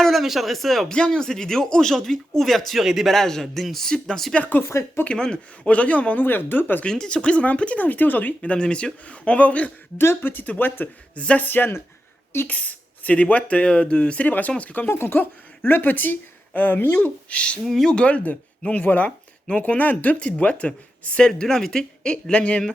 Allo là mes chers dresseurs, bienvenue dans cette vidéo. Aujourd'hui, ouverture et déballage d'un super coffret Pokémon. Aujourd'hui, on va en ouvrir deux parce que j'ai une petite surprise. On a un petit invité aujourd'hui, mesdames et messieurs. On va ouvrir deux petites boîtes Zacian X. C'est des boîtes de célébration parce que comme donc encore le petit Mew Gold. Donc voilà. Donc on a deux petites boîtes, celle de l'invité et la mienne.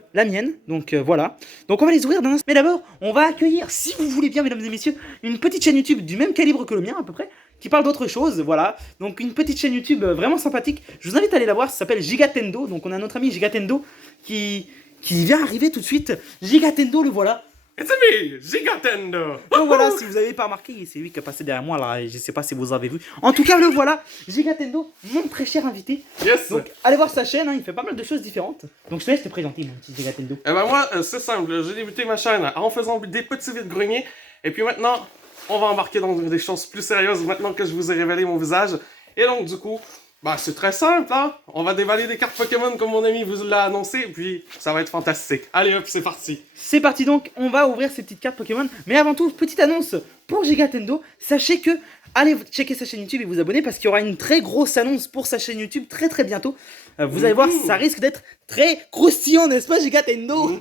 Donc voilà. Donc on va les ouvrir dans un... Mais d'abord, on va accueillir, si vous voulez bien, mesdames et messieurs, une petite chaîne YouTube du même calibre que le mien à peu près, qui parle d'autre chose, voilà. Donc une petite chaîne YouTube vraiment sympathique. Je vous invite à aller la voir, ça s'appelle Gigatendo. Donc on a notre ami Gigatendo qui vient arriver tout de suite. Gigatendo, le voilà. It's me, Gigatendo. Donc voilà, si vous n'avez pas remarqué, c'est lui qui est passé derrière moi là, je sais pas si vous avez vu. En tout cas, le voilà, Gigatendo, mon très cher invité. Yes. Donc allez voir sa chaîne, hein, il fait pas mal de choses différentes. Donc je te laisse te présenter, mon petit Gigatendo. Eh ben moi, c'est simple, j'ai débuté ma chaîne en faisant des petits vides-greniers. Et puis maintenant, on va embarquer dans des choses plus sérieuses maintenant que je vous ai révélé mon visage. Et donc du coup, bah c'est très simple, hein. On va déballer des cartes Pokémon comme mon ami vous l'a annoncé. Et puis ça va être fantastique. Allez hop, c'est parti. C'est parti donc, on va ouvrir ces petites cartes Pokémon. Mais avant tout, petite annonce pour Gigatendo. Sachez que, allez checker sa chaîne YouTube et vous abonner parce qu'il y aura une très grosse annonce pour sa chaîne YouTube très bientôt. Vous allez voir, ça risque d'être très croustillant, n'est-ce pas Gigatendo?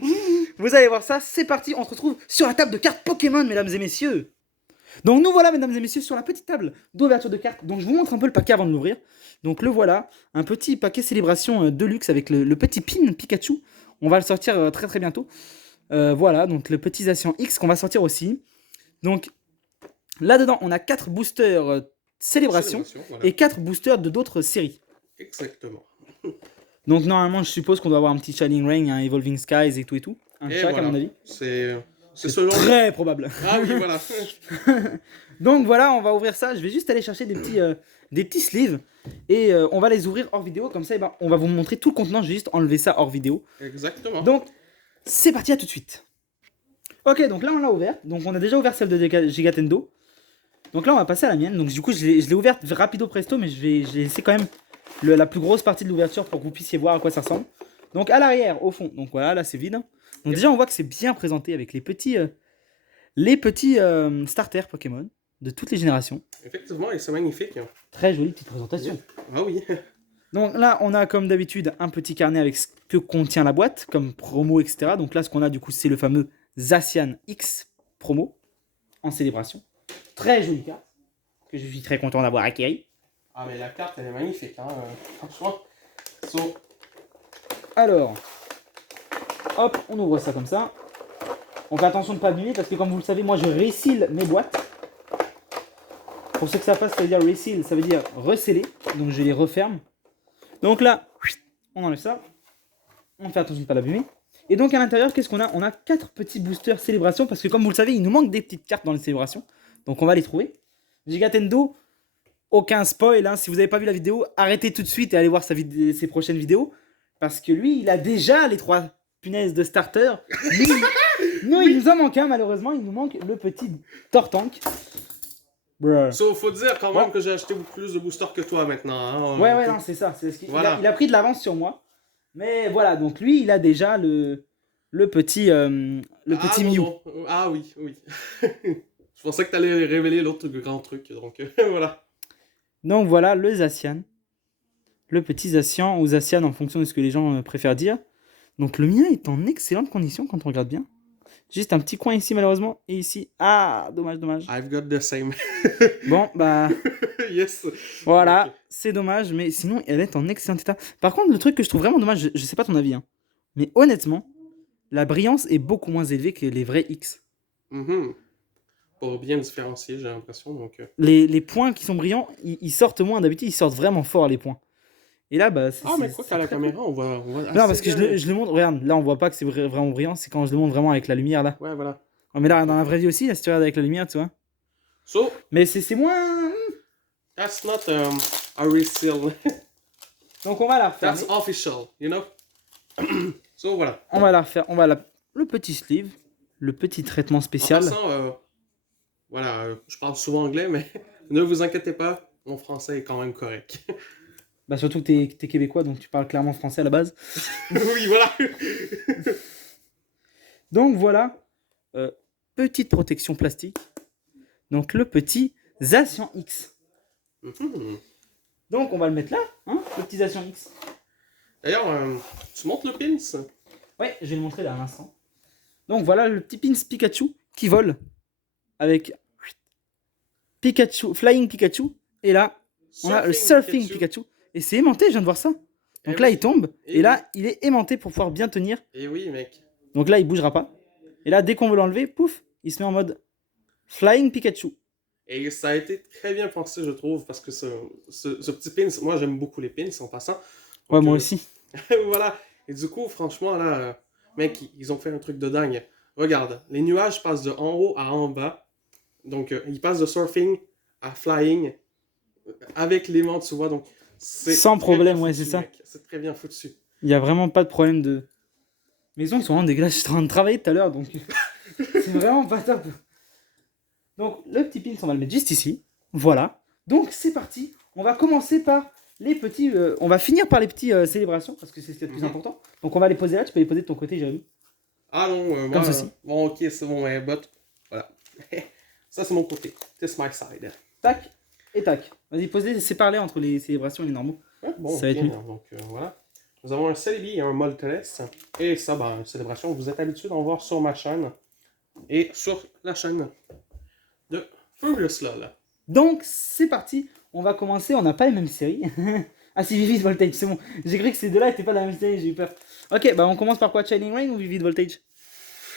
Vous allez voir ça, c'est parti, on se retrouve sur la table de cartes Pokémon, mesdames et messieurs. Donc nous voilà, mesdames et messieurs, sur la petite table d'ouverture de cartes. Donc je vous montre un peu le paquet avant de l'ouvrir. Donc le voilà, un petit paquet célébration de luxe avec le petit pin Pikachu. On va le sortir très bientôt. Voilà, donc le petit Zacian X qu'on va sortir aussi. Donc là-dedans, on a 4 boosters célébration voilà. et 4 boosters de d'autres séries. Exactement. Donc normalement, je suppose qu'on doit avoir un petit Shining Rain, un Evolving Skies et tout. Un Et chaque voilà. à mon avis. C'est selon... Très probable. Ah oui, voilà. Donc voilà, on va ouvrir ça. Je vais juste aller chercher des petits sleeves et on va les ouvrir hors vidéo. Comme ça, on va vous montrer tout le contenant. Je vais juste enlever ça hors vidéo. Exactement. Donc, c'est parti, à tout de suite. Ok, donc là, on l'a ouverte. Donc, on a déjà ouvert celle de Gigatendo. Donc là, on va passer à la mienne. Donc, du coup, je l'ai ouverte rapido presto, mais je vais laisser quand même la plus grosse partie de l'ouverture pour que vous puissiez voir à quoi ça ressemble. Donc, à l'arrière, au fond. Donc, voilà, là, c'est vide. Donc, déjà, on voit que c'est bien présenté avec les petits starters Pokémon de toutes les générations. Effectivement, et c'est magnifique. Très jolie petite présentation. Ah oui. Donc là, on a comme d'habitude un petit carnet avec ce que contient la boîte, comme promo, etc. Donc là, ce qu'on a du coup, c'est le fameux Zacian X promo en célébration. Très jolie carte, que je suis très content d'avoir acquérie. Ah mais la carte, elle est magnifique, hein. Franchement. Alors, hop, on ouvre ça comme ça. On fait attention de ne pas abîmer parce que comme vous le savez, moi je reseal mes boîtes. Pour ceux que ça fasse, ça veut dire reseal, ça veut dire resceller. Donc je les referme. Donc là, on enlève ça. On fait attention de ne pas l'abîmer. Et donc à l'intérieur, qu'est-ce qu'on a? On a 4 petits boosters célébration parce que comme vous le savez, il nous manque des petites cartes dans les célébrations. Donc on va les trouver. Gigatendo, aucun spoil, hein. Si vous n'avez pas vu la vidéo, arrêtez tout de suite et allez voir ses prochaines vidéos. Parce que lui, il a déjà les 3 punaises de starter. Nous, il nous en manque un malheureusement. Il nous manque le petit Tortank. Faut dire quand même que j'ai acheté beaucoup plus de boosters que toi maintenant. Hein. Ouais, non, c'est ça. Voilà. Il a pris de l'avance sur moi. Mais voilà, donc lui, il a déjà le petit Mew. Ah oui. Je pensais que t'allais révéler l'autre grand truc. Donc voilà. Donc voilà, le Zacian. Le petit Zacian ou Zacian en fonction de ce que les gens préfèrent dire. Donc le mien est en excellente condition quand on regarde bien. Juste un petit coin ici malheureusement. Et ici, ah, dommage. I've got the same. Bon, bah... Yes. Voilà, Okay. c'est dommage, mais sinon, elle est en excellent état. Par contre, le truc que je trouve vraiment dommage, je sais pas ton avis, hein, mais honnêtement, la brillance est beaucoup moins élevée que les vrais X. Pour bien différencier, j'ai l'impression. Donc... Les points qui sont brillants, ils sortent moins. D'habitude, ils sortent vraiment fort, les points. Et là, bah... mais quoi qu'à la caméra, on voit non, parce que je le montre, regarde, là, on voit pas que c'est vraiment brillant, c'est quand je le montre vraiment avec la lumière, là. Ouais, voilà. Oh, mais là, dans la vraie vie aussi, là, si tu regardes avec la lumière, tu vois. Mais c'est moins... That's not a reseal. Donc, on va la refaire. That's official, you know. Voilà. On va la refaire, le petit sleeve, le petit traitement spécial. En passant, voilà, je parle souvent anglais, mais ne vous inquiétez pas, mon français est quand même correct. Bah surtout que t'es québécois, donc tu parles clairement français à la base. Oui, voilà. Donc voilà, petite protection plastique. Donc le petit Zacian X. Mhm. Donc on va le mettre là, hein, le petit Zacian X. D'ailleurs, tu montes le pins? Ouais, je vais le montrer là à l'instant. Donc voilà le petit pins Pikachu qui vole avec Pikachu, Flying Pikachu. Et là, on a le Surfing Pikachu. Et c'est aimanté, je viens de voir ça. Donc là, oui. il tombe. Eh Et là, il est aimanté pour pouvoir bien tenir. Et oui, mec. Donc là, il bougera pas. Et là, dès qu'on veut l'enlever, pouf, il se met en mode Flying Pikachu. Et ça a été très bien pensé, je trouve, parce que ce petit pins, moi j'aime beaucoup les pins en passant. Ouais, Donc, moi aussi. voilà. Et du coup, franchement, là, mec, ils ont fait un truc de dingue. Regarde, les nuages passent de en haut à en bas. Donc, ils passent de surfing à flying avec l'aimant, tu vois. Donc, c'est Sans très problème, bien ouais, foutu, c'est ça. mec. C'est très bien foutu. Il n'y a vraiment pas de problème de. Mais ils sont vraiment dégueulasses. J'étais en train de travailler tout à l'heure, donc c'est vraiment pas top. Donc le petit pins, on va le mettre juste ici. Voilà. Donc c'est parti. On va commencer par les petits. On va finir par les petits célébrations parce que c'est ce qui est le plus important. Donc on va les poser là. Tu peux les poser de ton côté, Jérémy. Ah non, moi, Comme ceci. bon, ok, c'est bon, ouais, but. Voilà. Ça, c'est mon côté. This my side. Tac et tac. Vas-y, posez, séparez-les entre les célébrations et les normaux. Ouais, bon, Ça va être mieux. donc voilà. Nous avons un Celebi et un Moltres. Et ça, ben, une célébration, vous êtes habitué d'en voir sur ma chaîne. Et sur la chaîne de Furious LOL. Donc c'est parti. On va commencer. On n'a pas les mêmes séries. Ah si, Vivid Voltage, c'est bon. J'ai cru que ces deux-là n'étaient pas la même série, j'ai eu peur. Ok, bah on commence par quoi? Shining Rain ou Vivid Voltage?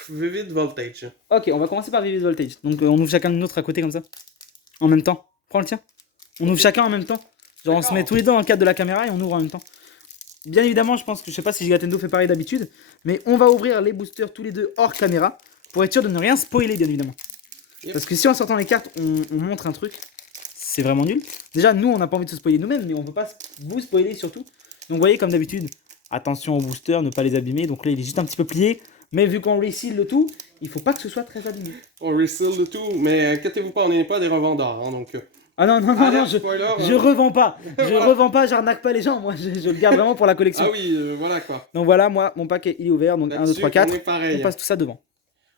Vivid Voltage. Ok, on va commencer par Vivid Voltage. Donc on ouvre chacun de notre à côté comme ça. En même temps. Prends le tien. On ouvre chacun en même temps. Genre on se met tous les deux dans le cadre de la caméra et on ouvre en même temps. Bien évidemment, je pense que je sais pas si Gigatendo fait pareil d'habitude, mais on va ouvrir les boosters tous les deux hors caméra pour être sûr de ne rien spoiler, bien évidemment. Yep. Parce que si en sortant les cartes, on montre un truc, c'est vraiment nul. Déjà, nous, on n'a pas envie de se spoiler nous-mêmes, mais on veut pas vous spoiler surtout. Donc, vous voyez, comme d'habitude, attention aux boosters, ne pas les abîmer. Donc là, il est juste un petit peu plié, mais vu qu'on reseal le tout, il faut pas que ce soit très abîmé. On reseal le tout, mais inquiétez-vous pas, on n'est pas des revendeurs, hein, donc... Ah non, non, non, non, spoiler, je revends pas. Je revends pas, j'arnaque pas les gens. Moi, je le garde vraiment pour la collection. Ah oui, voilà quoi. Donc voilà, moi, mon paquet, il est ouvert. Donc 1, 2, 3, 4. On est pareil. On passe tout ça devant.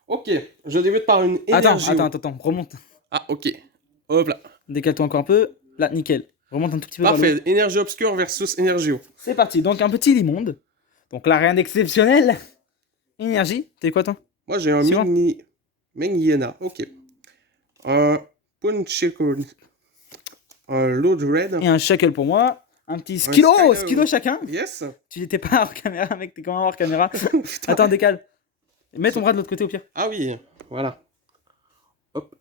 Ok, je débute par une énergie. Attends, remonte. Ah, ok. Hop là. Décale-toi encore un peu. Là, nickel. Remonte un tout petit peu. Parfait, énergie obscure versus énergie eau. C'est parti. Donc un petit limonde. Donc là, rien d'exceptionnel. Énergie. T'es quoi, toi? Moi, j'ai un mini... Miniena, ok. Un Punchicor... Un Load Red. Et un shackle pour moi. Un petit skilo. Skilo chacun. Yes. Tu n'étais pas hors caméra, mec. T'es comment hors caméra? Attends, décale. Mets ton bras de l'autre côté au pire. Ah oui, voilà. Hop.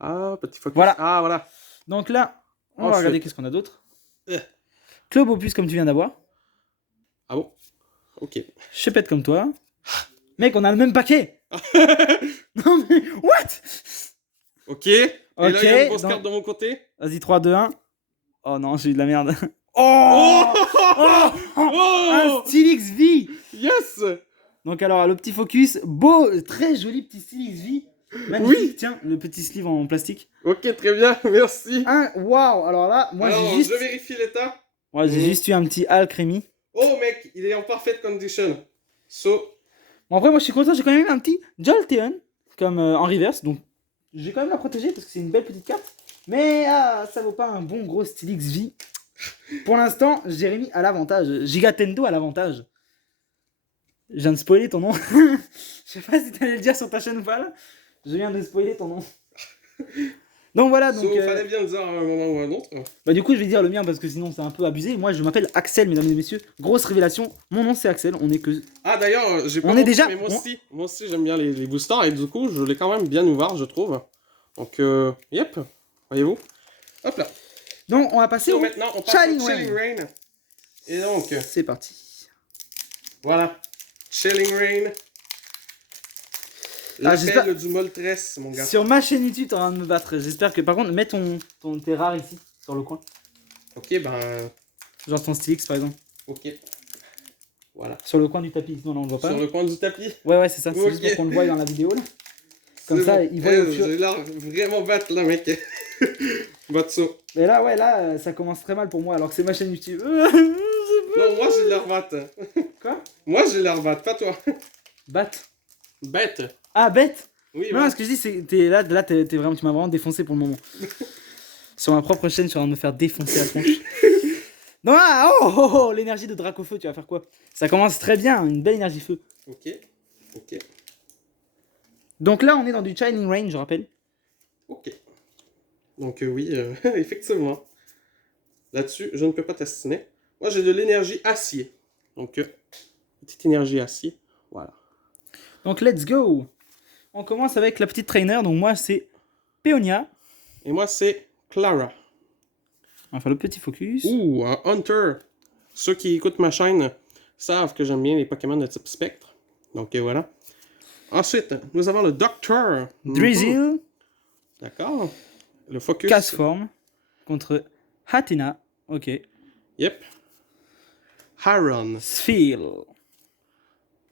Ah, petit focus. Voilà. Ah, voilà. Donc là, on va regarder qu'est-ce qu'on a d'autre. Club Opus comme tu viens d'avoir. Ah bon? Ok. Chepette comme toi. Mec, on a le même paquet. Non mais, what? Ok. Et là, il y a une grosse donc... carte de mon côté. Vas-y, 3, 2, 1. Oh non, j'ai eu de la merde. Oh, un Steelix V. Yes. Donc alors, le petit focus, beau, très joli petit Steelix V. Magnifique, oui. Tiens, le petit sleeve en plastique. Ok, très bien, merci. Waouh, alors là, moi j'ai juste... je vérifie l'état. Moi j'ai juste eu un petit alcrémie. Oh mec, il est en parfaite condition. Bon après, moi je suis content, j'ai quand même eu un petit Jolteon, comme en reverse, donc j'ai quand même la protéger parce que c'est une belle petite carte. Mais ça vaut pas un bon gros Steelix V. Pour l'instant, Jérémy a l'avantage. Gigatendo a l'avantage. Je viens de spoiler ton nom. Je sais pas si t'allais le dire sur ta chaîne ou pas là. Je viens de spoiler ton nom. Donc voilà, donc... fallait bien le dire à un moment ou à un autre. Bah du coup, je vais dire le mien parce que sinon c'est un peu abusé. Moi, je m'appelle Axel, mesdames et messieurs. Grosse révélation, mon nom c'est Axel, on est que... Ah d'ailleurs, j'ai pas... On est déjà... Mais moi aussi j'aime bien les boosters et du coup, je l'ai quand même bien ouvert, je trouve. Donc, yep, voyez-vous. Hop là. Donc, on va passer maintenant, on passe au Chilling Rain. Et donc... C'est parti. Voilà. Chilling Rain. L'appel du Moltres, mon gars. Sur ma chaîne YouTube, t'es en train de me battre. J'espère que... Par contre, mets tes rares ici, sur le coin. Ok, ben... Genre ton Steelix, par exemple. Ok. Voilà. Sur le coin du tapis. Non, on le voit pas. Sur le coin du tapis. Ouais, c'est ça. C'est juste pour qu'on le voie dans la vidéo, là. Comme ça, il voit au fur... J'ai l'air vraiment battre, là, mec. Battre ça. Mais là, ouais, là, ça commence très mal pour moi, alors que c'est ma chaîne YouTube. Non, moi, j'ai l'air battre. Quoi? Moi, j'ai l'air battre, pas toi. Batte. Bête. Ah, bête. Oui, Non, voilà. ce que je dis, c'est t'es vraiment, tu m'as vraiment défoncé pour le moment. Sur ma propre chaîne, je suis en train de me faire défoncer la tronche. Non, l'énergie de Dracofeu, tu vas faire quoi? Ça commence très bien, une belle énergie feu. Ok. Ok. Donc là, on est dans du Shining Rain, je rappelle. Ok. Donc oui, effectivement. Là-dessus, je ne peux pas t'astiner. Moi, j'ai de l'énergie acier. Donc, petite énergie acier. Voilà. Donc let's go. On commence avec la petite trainer, donc moi c'est Peonia. Et moi, c'est Clara. On va faire le petit focus. Ouh, un Hunter. Ceux qui écoutent ma chaîne savent que j'aime bien les Pokémon de type spectre. Donc voilà. Ensuite, nous avons le Docteur. Drizzle, D'accord. Le focus. Castform contre Hatina. Ok. Yep. Haron. Sphere.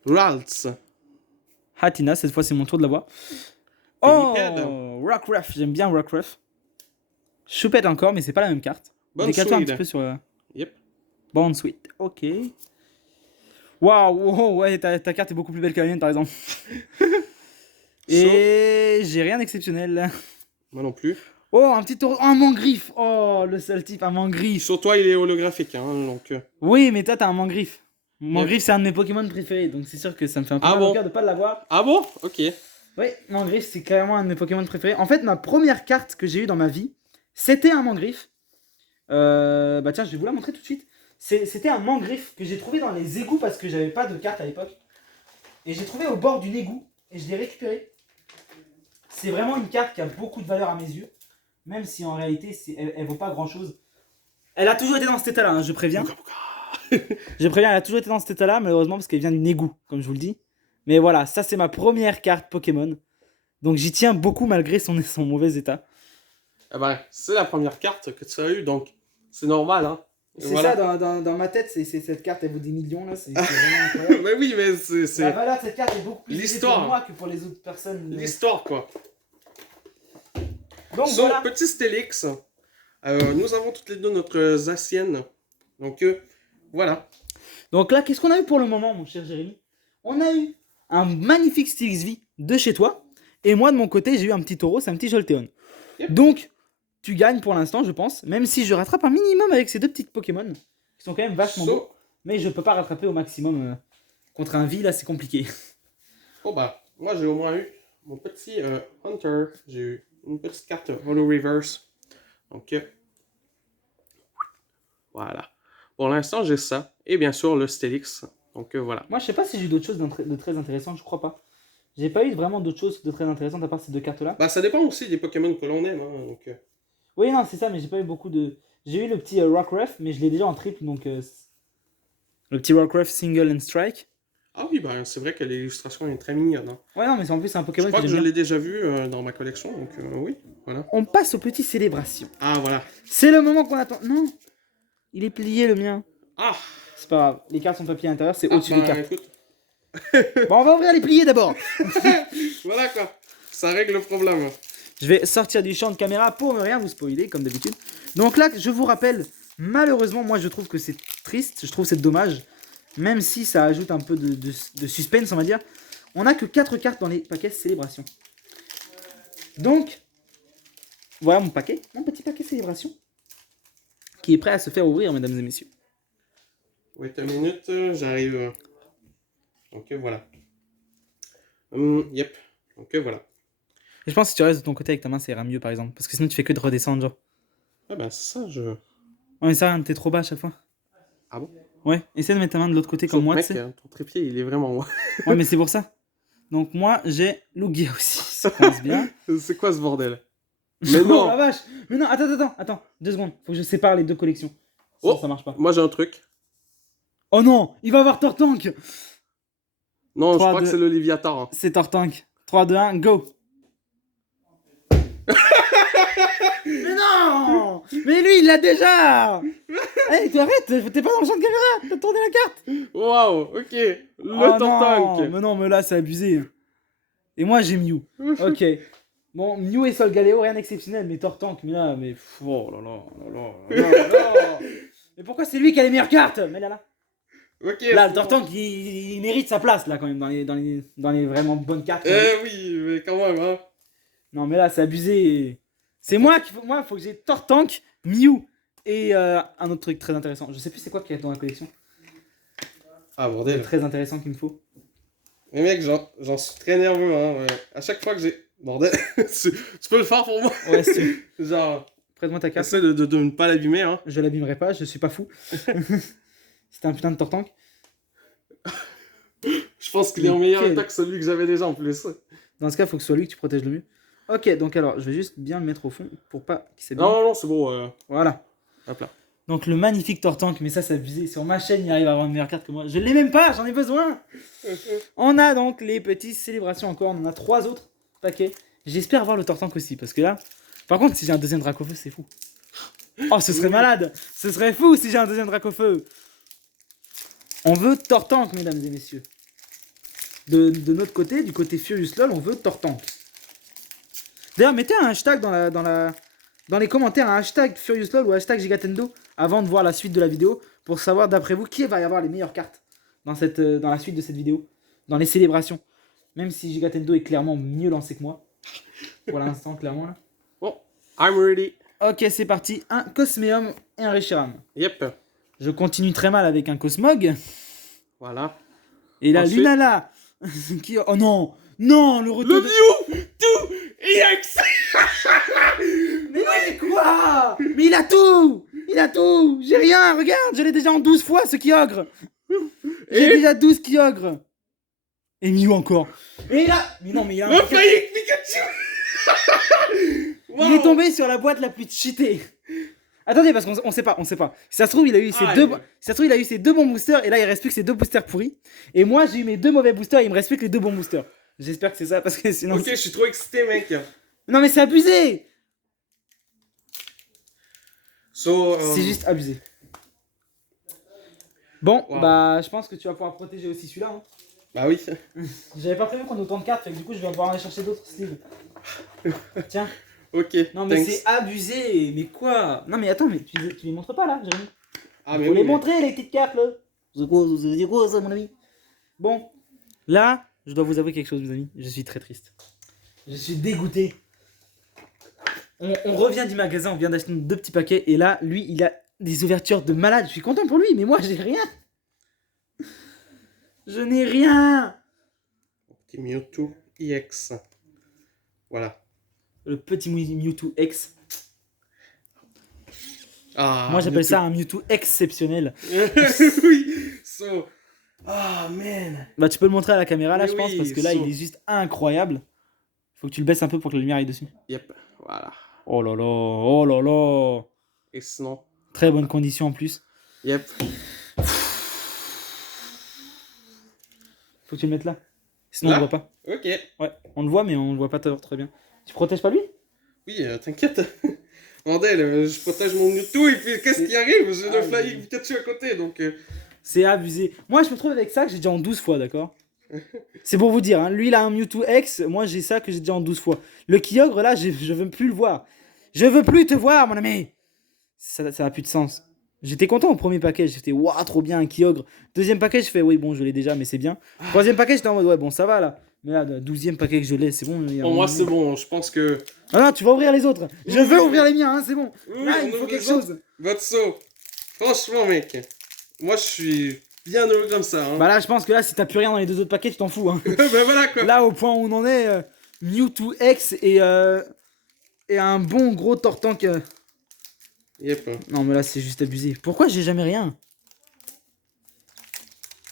Ralts. Hatina, cette fois c'est mon tour de la voir. Pilliped. Oh, Rockruff, j'aime bien Rockruff. Choupette encore, mais c'est pas la même carte. Décale-toi un petit peu sur Yep. Bond Sweet. Ok. Waouh, ouais, ta carte est beaucoup plus belle que la mienne par exemple. Et j'ai rien d'exceptionnel. Moi non plus. Oh, un petit taureau. Oh, un mangriffe. Oh, le seul type, un mangriffe. Sur toi, il est holographique. Hein, donc, Oui, mais toi, t'as un mangriffe. Mangriffe, c'est un de mes Pokémon préférés, donc c'est sûr que ça me fait un peu mal au cœur de pas l'avoir. Ah bon? Ok. Oui, mangriffe, c'est carrément un de mes Pokémon préférés. En fait, ma première carte que j'ai eue dans ma vie, c'était un mangriffe. Bah tiens, je vais vous la montrer tout de suite. C'était un mangriffe que j'ai trouvé dans les égouts parce que j'avais pas de carte à l'époque. Et j'ai trouvé au bord d'une égout et je l'ai récupéré. C'est vraiment une carte qui a beaucoup de valeur à mes yeux. Même si en réalité, elle vaut pas grand chose. Elle a toujours été dans cet état-là, hein, je préviens. Je préviens, elle a toujours été dans cet état-là, malheureusement, parce qu'elle vient d'une égout, comme je vous le dis. Mais voilà, ça c'est ma première carte Pokémon. Donc j'y tiens beaucoup malgré son mauvais état. Eh ben, c'est la première carte que tu as eue, donc c'est normal, hein. C'est voilà. Ça, dans ma tête, c'est cette carte, elle vaut des millions, là, c'est vraiment incroyable. Mais oui, mais c'est... La valeur de cette carte est beaucoup plus élevée pour moi que pour les autres personnes. L'histoire, quoi. Donc voilà. Petit Stélix, nous avons toutes les deux notre Zacienne. Donc, voilà. Donc là, qu'est-ce qu'on a eu pour le moment, mon cher Jérémy? On a eu un magnifique Stylix V de chez toi. Et moi, de mon côté, j'ai eu un petit taureau, c'est un petit Jolteon. Yep. Donc, tu gagnes pour l'instant, je pense. Même si je rattrape un minimum avec ces deux petites Pokémon. Qui sont quand même vachement beaux. Mais je peux pas rattraper au maximum. Contre un V, là, c'est compliqué. Oh bah, moi, j'ai au moins eu mon petit Hunter. J'ai eu une petite carte Holo Reverse. Donc, voilà. Pour l'instant, j'ai ça. Et bien sûr, le Stélix. Donc, voilà. Moi, je sais pas si j'ai eu d'autres choses de très intéressantes, je crois pas. J'ai pas eu vraiment d'autres choses de très intéressantes à part ces deux cartes-là. Bah, ça dépend aussi des Pokémon que l'on aime. Hein, donc, Oui, non, c'est ça, mais j'ai pas eu beaucoup de... J'ai eu le petit Rockruff, mais je l'ai déjà en triple, donc... Le petit Rockruff Single and Strike. Ah oui, bah, c'est vrai que l'illustration est très mignonne. Hein. Ouais, non, mais c'est en plus c'est un Pokémon je crois que je l'ai déjà vu dans ma collection, donc oui, voilà. On passe aux petites célébrations. Ah, voilà. C'est le moment qu'on attend. Non, il est plié le mien. Ah. C'est pas grave, les cartes sont pas pliées à l'intérieur, c'est au-dessus des cartes. Écoute. Bon, on va ouvrir les pliés d'abord. Voilà quoi, ça règle le problème. Je vais sortir du champ de caméra pour ne rien vous spoiler, comme d'habitude. Donc là, je vous rappelle, malheureusement, moi je trouve que c'est triste, je trouve que c'est dommage. Même si ça ajoute un peu de suspense, on va dire. On n'a que 4 cartes dans les paquets célébration. Donc, voilà mon paquet, mon petit paquet célébration. Qui est prêt à se faire ouvrir, mesdames et messieurs. Wait a minute, j'arrive. Donc voilà. Yep. Donc voilà. Et je pense que si tu restes de ton côté avec ta main, ça ira mieux par exemple. Parce que sinon tu fais que de redescendre, genre. Ah bah c'est ça, je... Ouais, mais ça, t'es trop bas à chaque fois. Ah bon? Ouais, essaie de mettre ta main de l'autre côté comme moi, tu sais. Ton trépied, il est vraiment... Ouais, mais c'est pour ça. Donc moi, j'ai Lugia aussi, ça passe bien. C'est quoi ce bordel? Mais non. Oh la vache. Mais non, attends, 2 secondes. Faut que je sépare les deux collections. Sinon, ça marche pas. Moi j'ai un truc. Oh non, il va avoir Tortank. Non, 3, je crois que c'est le Léviatar. Hein. C'est Tortank. 3, 2, 1, go. Mais non. Mais lui, il l'a déjà. Hey, tu arrêtes, t'es pas dans le champ de caméra. T'as tourné la carte. Waouh, ok. Le Tortank. Mais non, mais là, c'est abusé. Et moi, j'ai Mew. Ok. Bon, Mew et Solgaleo, rien d'exceptionnel, mais Tortank, mais là, mais... Oh là là. Mais pourquoi c'est lui qui a les meilleures cartes? Mais là. Ok. Là, le Tortank, il mérite sa place, là, quand même, dans les vraiment bonnes cartes. Oui, mais quand même, hein. Non, mais là, c'est abusé. C'est moi il faut que j'ai Tortank, Mew et un autre truc très intéressant. Je sais plus c'est quoi qu'il y a dans la collection. Ah, C'est bordel. très intéressant qu'il me faut. Mais mec, j'en suis très nerveux, hein. Ouais. À chaque fois que j'ai... Bordel, tu peux le faire pour moi? Ouais, si tu veux. Genre, Prête-moi ta carte. essaie de ne pas l'abîmer, hein. Je l'abîmerai pas, je suis pas fou. C'était un putain de Tortank. Je pense qu'il est en meilleure Quel- état que celui que j'avais déjà en plus. Dans ce cas, il faut que ce soit lui que tu protèges le mieux. Ok, donc alors, je vais juste bien le mettre au fond pour pas qu'il s'abîme. Non, c'est bon. Voilà. Hop là. Donc le magnifique Tortank, mais ça c'est abusé. Sur ma chaîne, il arrive à avoir une meilleure carte que moi. Je l'ai même pas, j'en ai besoin. On a donc les petites célébrations encore. On en a 3 autres paquets. J'espère avoir le Tortank aussi, parce que là... Par contre, si j'ai un deuxième Dracofeu, c'est fou. Oh, ce serait malade. Ce serait fou si j'ai un deuxième Dracofeu. On veut Tortank, mesdames et messieurs. De notre côté, du côté Furious LOL, on veut Tortank. D'ailleurs, mettez un hashtag dans les commentaires, un hashtag Furious LOL ou hashtag Gigatendo avant de voir la suite de la vidéo pour savoir d'après vous qui va y avoir les meilleures cartes dans la suite de cette vidéo, dans les célébrations. Même si Gigatendo est clairement mieux lancé que moi. Pour l'instant, clairement. Là. Bon, I'm ready. Ok, c'est parti. Un Cosmeum et un Reshiram. Yep. Je continue très mal avec un Cosmog. Voilà. Et là, Ensuite- Lunala qui... Oh non. Non, le retour Le de... Mew tout EX. Mais quoi? Mais il a tout. Il a tout. J'ai rien, regarde, je l'ai déjà en 12 fois ce Kyogre. J'ai Et déjà 12 Kyogres. Et Mew encore. Et là... Mais non, mais il y a un... le Flying Pikachu. Il est tombé sur la boîte la plus cheatée. Attendez, parce qu'on sait pas. Si ça se trouve, il a eu ses deux bons boosters et là, il reste plus que ses 2 boosters pourris. Et moi, j'ai eu mes 2 mauvais boosters et il me reste plus que les 2 bons boosters. J'espère que c'est ça parce que sinon. Ok, je suis trop excité, mec. Non, mais c'est abusé! So, C'est juste abusé. Bon, Wow. bah, je pense que tu vas pouvoir protéger aussi celui-là. Hein. Bah oui. J'avais pas prévu qu'on ait autant de cartes, fait que du coup, je vais pouvoir aller chercher d'autres sleeves. Tiens. Ok. Non, mais thanks. c'est abusé. Mais quoi? Non, mais attends, mais tu les montres pas là, Jérémy? Ah, mais Faut oui, les mais- montrer, les petites cartes là. C'est quoi ça, mon ami? Bon, là, je dois vous avouer quelque chose, mes amis. Je suis très triste. Je suis dégoûté. On revient du magasin, on vient d'acheter 2 petits paquets. Et là, lui, il a des ouvertures de malade. Je suis content pour lui, mais moi, j'ai rien. Je n'ai rien. Petit Mewtwo EX. Voilà. Le petit Mewtwo X. Ah, Moi, j'appelle ça un Mewtwo exceptionnel. oui. So. Ah, man. Bah, tu peux le montrer à la caméra là, Mais je pense, oui, parce que là, so- il est juste incroyable. Faut que tu le baisses un peu pour que la lumière aille dessus. Yep. Voilà. Oh là là, oh là là. Et sinon. Très bonne condition en plus. Yep. Faut que tu le mettes là. Sinon, Là on le voit pas. Ok. Ouais, on le voit, mais on le voit pas très bien. Tu protèges pas lui? Oui, t'inquiète. Bordel, je protège mon Mewtwo et puis qu'est-ce qui arrive? J'ai le Ah, Flying oui. Pikachu à côté donc. C'est abusé. Moi, je me trouve avec ça que j'ai déjà en 12 fois, d'accord? C'est pour vous dire, hein. Lui, il a un Mewtwo X. Moi, j'ai ça que j'ai déjà en 12 fois. Le Kyogre, là, je veux plus le voir. Je veux plus te voir, mon ami. Ça a plus de sens. J'étais content au premier paquet. J'étais, waouh, trop bien, un Kyogre. Deuxième paquet, je fais, oui, bon, je l'ai déjà, mais c'est bien. Troisième paquet, j'étais en mode, ouais, bon, ça va là. Mais là, le 12e paquet que je l'ai, c'est bon. il y a Pour un moi, moment- c'est bon. Je pense que. Ah non, tu vas ouvrir les autres. Je Oui, veux oui, ouvrir les miens, hein, c'est bon. Oui, Là, on il me faut ouvre quelque les autres. chose. Vatso. Franchement, mec. Moi, je suis bien heureux comme ça. Hein. Bah là, je pense que là, si t'as plus rien dans les 2 autres paquets, tu t'en fous. Hein. Bah voilà quoi. Là, au point où on en est, Mewtwo X et un bon gros Tortank. Yep. Non, mais là, c'est juste abusé. Pourquoi j'ai jamais rien?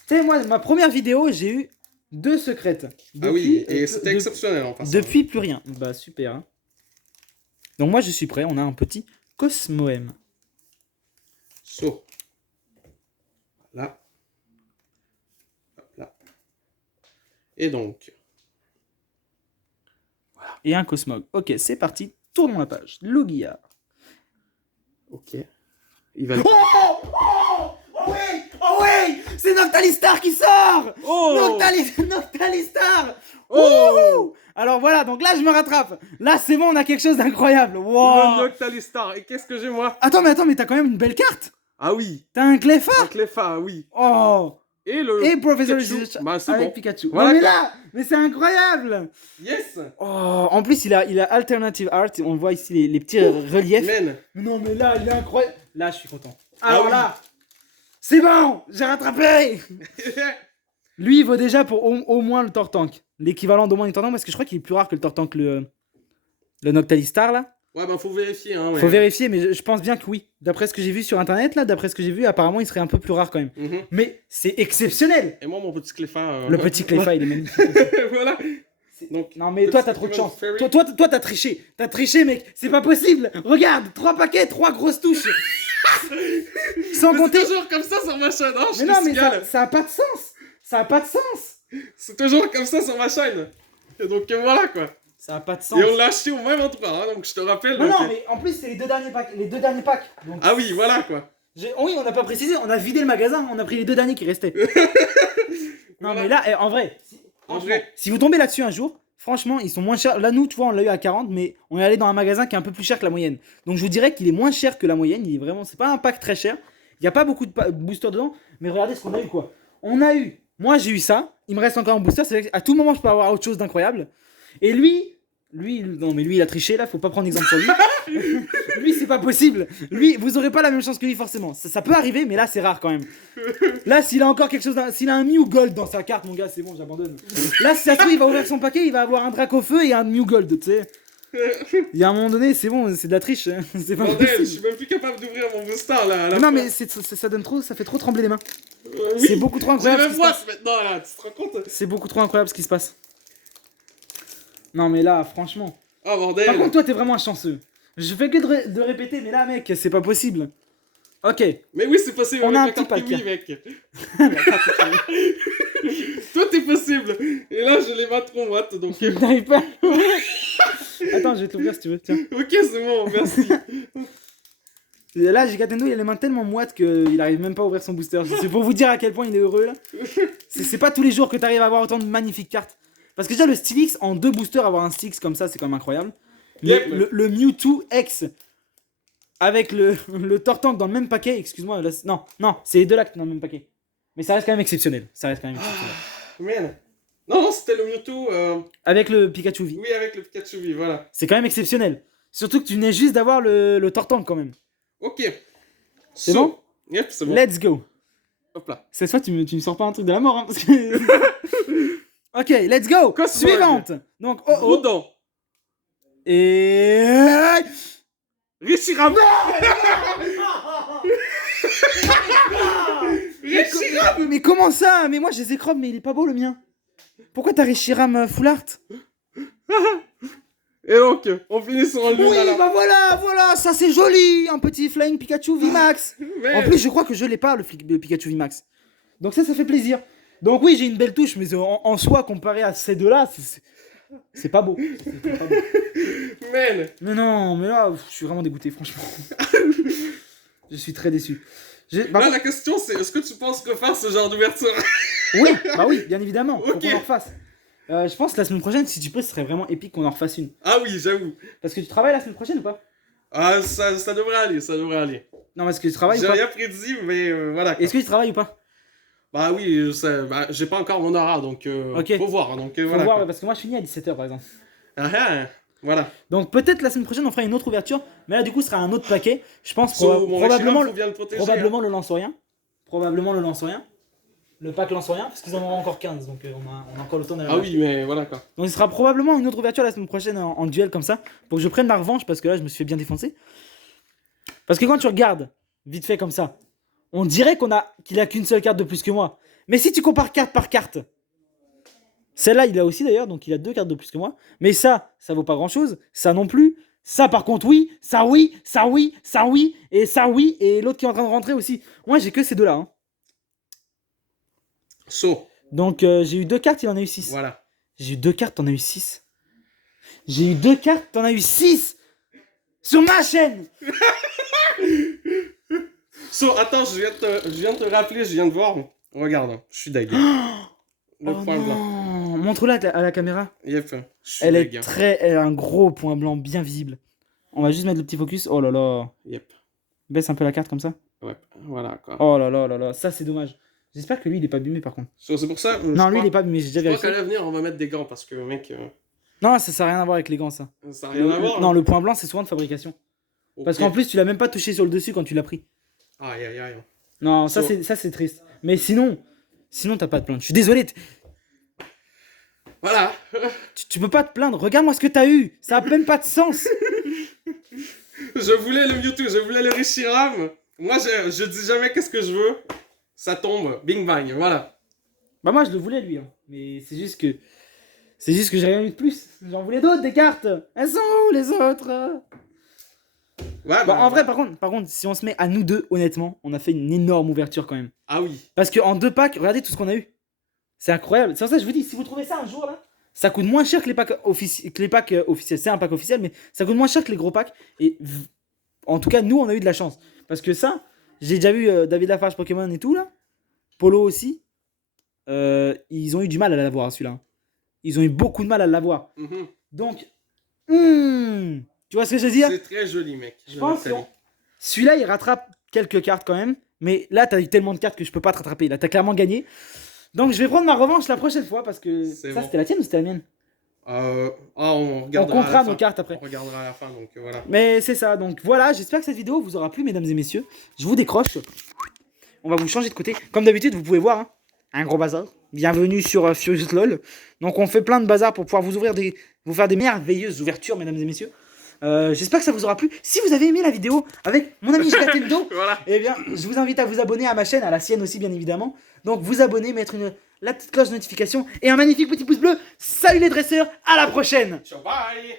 Tu sais, moi, ma première vidéo, j'ai eu 2 secrètes. Ah oui, Depuis, et c'était exceptionnel en passant. Depuis, plus rien. Bah, super. Hein. Donc, moi, je suis prêt. On a un petit Cosmoem. So. Là. Hop là. Et donc. Et un Cosmog. Ok, c'est parti. Tournons la page. Lugia. Ok. Il va. Oh oui! Oh oui! C'est Noctalistar qui sort! Oh Noctalistar! Oh! Wouhou! Alors voilà, donc là je me rattrape. Là c'est bon, on a quelque chose d'incroyable. Le Wow! Noctalistar. Et qu'est-ce que j'ai moi? Attends, mais t'as quand même une belle carte. Ah oui. T'as un Cleffa. Un Cleffa, oui. Oh. Et le Et Professor Pikachu. Lich Bah, c'est avec bon. Pikachu. Voilà, Non mais quoi. là, mais c'est incroyable. Yes. Oh, en plus il a Alternative Art, on voit ici les petits reliefs. Man. Non mais là, il est incroyable. Là, je suis content. Ah Alors oui. là, c'est bon, j'ai rattrapé. Lui, il vaut déjà pour au moins le Tortank. L'équivalent d'au moins du Tortank, parce que je crois qu'il est plus rare que le Tortank, le Noctalistar, là. Ouais, bah faut vérifier, hein. Ouais. Faut vérifier, mais je pense bien que oui. D'après ce que j'ai vu sur internet, là, d'après ce que j'ai vu, apparemment, il serait un peu plus rare quand même. Mhm. Mais c'est exceptionnel. Et moi, mon petit Cleffa. Le petit Cleffa, il est magnifique. Voilà. Donc, Non, mais toi, t'as trop de chance. Toi, t'as triché. T'as triché, mec. C'est pas possible. Regarde, 3 paquets, 3 grosses touches. Sans mais compter. c'est toujours comme ça sur ma chaîne, hein. Mais non, mais ça a pas de sens. Ça a pas de sens. C'est toujours comme ça sur ma chaîne. Et donc, voilà, quoi. Ça a pas de sens. Et on l'a acheté au même endroit, hein, donc je te rappelle. Non, donc, non, mais en plus, c'est les deux derniers packs. Donc, Ah oui, voilà, quoi. oui, on n'a pas précisé, on a vidé le magasin, on a pris les 2 derniers qui restaient. Non, Voilà. mais là, en vrai, En vrai. si vous tombez là-dessus un jour, franchement, ils sont moins chers. Là, nous, tu vois, on l'a eu à 40, mais on est allé dans un magasin qui est un peu plus cher que la moyenne. Donc, je vous dirais qu'il est moins cher que la moyenne. Il est vraiment, c'est pas un pack très cher. Il n'y a pas beaucoup de boosters dedans, mais regardez ce qu'on a eu, quoi. Moi, j'ai eu ça. Il me reste encore un booster. C'est à tout moment, je peux avoir autre chose d'incroyable. Et non, mais lui, il a triché là. Faut pas prendre exemple sur lui. Lui, c'est pas possible. Lui, vous aurez pas la même chance que lui, forcément. Ça peut arriver, mais là, c'est rare quand même. Là, s'il a encore quelque chose, s'il a un Mew Gold dans sa carte, mon gars, c'est bon, j'abandonne. Là, si ça se trouve, il va ouvrir son paquet, il va avoir un Dracofeu et un Mew Gold, tu sais. Il y a un moment donné, c'est bon, c'est de la triche. C'est pas Bordel, je possible. suis même plus capable d'ouvrir mon booster là. à la Non, fois. mais ça donne trop, ça fait trop trembler les mains. Oui. C'est beaucoup trop J'ai incroyable. la ce qui se passe. boîte maintenant là, tu te rends compte? C'est beaucoup trop incroyable ce qui se passe. Non, mais là, franchement. Oh bordel. Par contre, toi, t'es vraiment un chanceux. Je fais que de répéter, mais là, mec, c'est pas possible. Ok. Mais oui, c'est possible. On avec a un la petit carte paquet. Kiwi, mec. Toi, t'es possible. Et là, je les bats trop moite, donc. T'arrives pas. Attends, je vais te l'ouvrir si tu veux. Tiens. Ok, c'est bon, merci. Là, Gigatendo, il a les mains tellement moites qu'il arrive même pas à ouvrir son booster. C'est pour vous dire à quel point il est heureux là. C'est pas tous les jours que t'arrives à avoir autant de magnifiques cartes. Parce que déjà, le Stylix, en 2 boosters, avoir un Stylix comme ça, c'est quand même incroyable. Yep. Le Mewtwo X avec le Tortank dans le même paquet, excuse-moi, non, c'est les deux là dans le même paquet. Mais ça reste quand même exceptionnel. Man. Non, c'était le Mewtwo. Avec le Pikachu V. Oui, avec le Pikachu V, voilà. C'est quand même exceptionnel. Surtout que tu venais juste d'avoir le Tortank quand même. Ok. C'est bon? Yep, c'est bon. Let's go. Hop là. Cette fois, tu me sors pas un truc de la mort. Hein, parce que... Ok, let's go. Cosmog. Suivante. Donc, oh. Groudon. Et... Reshiram. Reshiram. Mais comment ça? Mais moi j'ai Zekrom, mais il est pas beau le mien. Pourquoi t'as Reshiram full art? Et donc, on finit sur un Oui, Lunala. bah voilà, ça c'est joli. Un petit Flying Pikachu VMAX. En plus, je crois que je l'ai pas, le Pikachu VMAX. Donc ça fait plaisir. Donc oui, j'ai une belle touche, mais en soi, comparé à ces deux-là, c'est pas beau. C'est pas beau. Man. Mais non, mais là, je suis vraiment dégoûté, franchement. Je suis très déçu. Là, la question c'est, est-ce que tu penses refaire ce genre d'ouverture? Oui, bah oui, bien évidemment, faut Ok. qu'on en refasse. Je pense que la semaine prochaine, si tu peux, ce serait vraiment épique qu'on en refasse une. Ah oui, j'avoue. Parce que tu travailles la semaine prochaine ou pas? Ah, ça devrait aller, ça devrait aller. Non, parce que tu travailles ou J'ai pas? rien prédit, mais voilà. quoi. Est-ce que tu travailles ou pas? Bah oui, j'ai pas encore mon aura, donc Ok. faut voir. Donc Faut voilà. voir, quoi. parce que moi je finis à 17h par exemple. Ah, ah, voilà. Donc peut-être la semaine prochaine on fera une autre ouverture, mais là du coup ce sera un autre paquet. Je pense Mon probablement, Reshiram, faut bien le protéger. probablement le lance-rien. Probablement le lance-rien. Le pack lance-rien, parce qu'ils en auront encore 15, donc on a encore le temps d'aller. Ah oui, mais voilà quoi. Donc il sera probablement une autre ouverture la semaine prochaine en duel comme ça, pour que je prenne la revanche, parce que là je me suis fait bien défoncer. Parce que quand tu regardes, vite fait comme ça, on dirait qu'il a qu'une seule carte de plus que moi. Mais si tu compares carte par carte, celle-là il a aussi d'ailleurs, donc il a 2 cartes de plus que moi. Mais ça vaut pas grand-chose, ça non plus. Ça par contre oui, ça oui, ça oui, ça oui, et ça oui, et l'autre qui est en train de rentrer aussi. Moi j'ai que ces deux-là. Hein. Donc j'ai eu 2 cartes, il en a eu 6. Voilà. J'ai eu 2 cartes, t'en as eu 6. J'ai eu 2 cartes, t'en as eu 6 sur ma chaîne. Attends, je viens de te rappeler, je viens de voir. Regarde, hein, je suis deg. Le Oh point blanc. non. Montre-la à la caméra. Yep, je suis Elle deg. est elle a un gros point blanc bien visible. On va juste mettre le petit focus. Oh là là. Yep. Baisse un peu la carte comme ça. Ouais, voilà quoi. Oh là là là là, ça c'est dommage. J'espère que lui il est pas abîmé par contre. C'est pour ça. Non, lui il est pas abîmé, j'ai déjà Je crois vérifié. qu'à l'avenir, on va mettre des gants parce que, mec, Non, ça n'a rien à voir avec les gants ça. ça n'a rien à voir. Non, le point blanc c'est souvent de fabrication. Ok. Parce qu'en plus tu l'as même pas touché sur le dessus quand tu l'as pris. Aïe aïe aïe. Non, ça So- c'est triste. Mais sinon t'as pas de plainte. Je suis désolé, Voilà. tu peux pas te plaindre. Regarde-moi ce que t'as eu. Ça a même pas de sens. Je voulais le Mewtwo, je voulais le Reshiram. Moi, je dis jamais qu'est-ce que je veux. Ça tombe, bing bang, voilà. Bah moi je le voulais lui, hein. Mais c'est juste que j'ai rien eu de plus. J'en voulais d'autres des cartes. Elles sont où les autres? Ouais, Bon, en vrai par contre si on se met à nous deux honnêtement, on a fait une énorme ouverture quand même. Ah oui. Parce que en 2 packs, regardez tout ce qu'on a eu. C'est incroyable. C'est pour ça que je vous dis, si vous trouvez ça un jour là, ça coûte moins cher que les packs, officiels. C'est un pack officiel, mais ça coûte moins cher que les gros packs. Et en tout cas, nous, on a eu de la chance. Parce que ça, j'ai déjà vu David Lafarge Pokémon et tout là. Polo aussi. Ils ont eu du mal à l'avoir celui-là. Ils ont eu beaucoup de mal à l'avoir. Mhm. Donc, tu vois ce que je veux dire? C'est très joli, mec. Je pense que celui-là, il rattrape quelques cartes quand même. Mais là, t'as eu tellement de cartes que je peux pas te rattraper. Là, t'as clairement gagné. Donc, je vais prendre ma revanche la prochaine fois parce que C'est ça, bon. c'était la tienne ou c'était la mienne? On On regardera à comptera la nos fin. cartes après. On regardera à la fin, donc voilà. Mais c'est ça. Donc voilà, j'espère que cette vidéo vous aura plu, mesdames et messieurs. Je vous décroche. On va vous changer de côté. Comme d'habitude, vous pouvez voir, hein, un gros bazar. Bienvenue sur Furious LOL. Donc, on fait plein de bazar pour pouvoir vous faire des merveilleuses ouvertures, mesdames et messieurs. J'espère que ça vous aura plu. Si vous avez aimé la vidéo avec mon ami Gigatendo, Voilà. eh bien, je vous invite à vous abonner à ma chaîne, à la sienne aussi, bien évidemment. Donc, vous abonner, mettre la petite cloche de notification et un magnifique petit pouce bleu. Salut les dresseurs, à la prochaine! Ciao, bye.